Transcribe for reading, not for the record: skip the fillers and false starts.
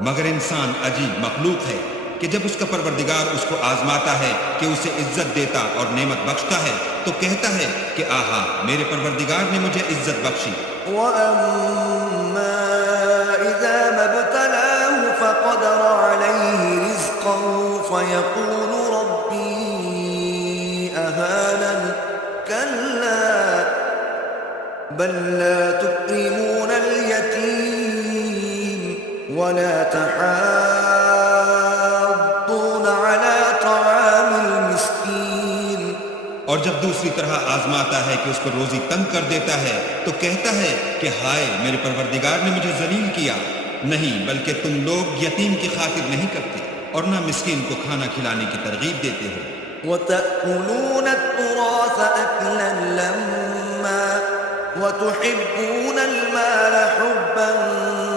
مگر انسان عجیب مخلوق ہے کہ جب اس کا پروردگار اس کو آزماتا ہے کہ اسے عزت دیتا اور نعمت بخشتا ہے تو کہتا ہے کہ آہا میرے پروردگار نے مجھے عزت بخشی، وَأَمَّا إِذَا مَا ابْتَلَاهُ فَقَدَرَ عَلَيْهِ رِزْقَهُ فَيَقُولُ رَبِّي أَهَانَنِ كَلَّا بَل لَّا تُكْرِمُونَ الْيَتِيمَ وَلَا تَحَاضُّونَ عَلَى طَعَامِ الْمِسْكِينِ۔ اور جب دوسری طرح آزماتا ہے کہ اس کو روزی تنگ کر دیتا ہے تو کہتا ہے کہ ہائے میرے پروردگار نے مجھے ذلیل کیا، نہیں بلکہ تم لوگ یتیم کی خاطر نہیں کرتے اور نہ مسکین کو کھانا کھلانے کی ترغیب دیتے ہو۔ وَتَأْكُلُونَ التُّرَاثَ أَكْلًا لَمًّا وَتُحِبُّونَ الْمَالَ حُبًّا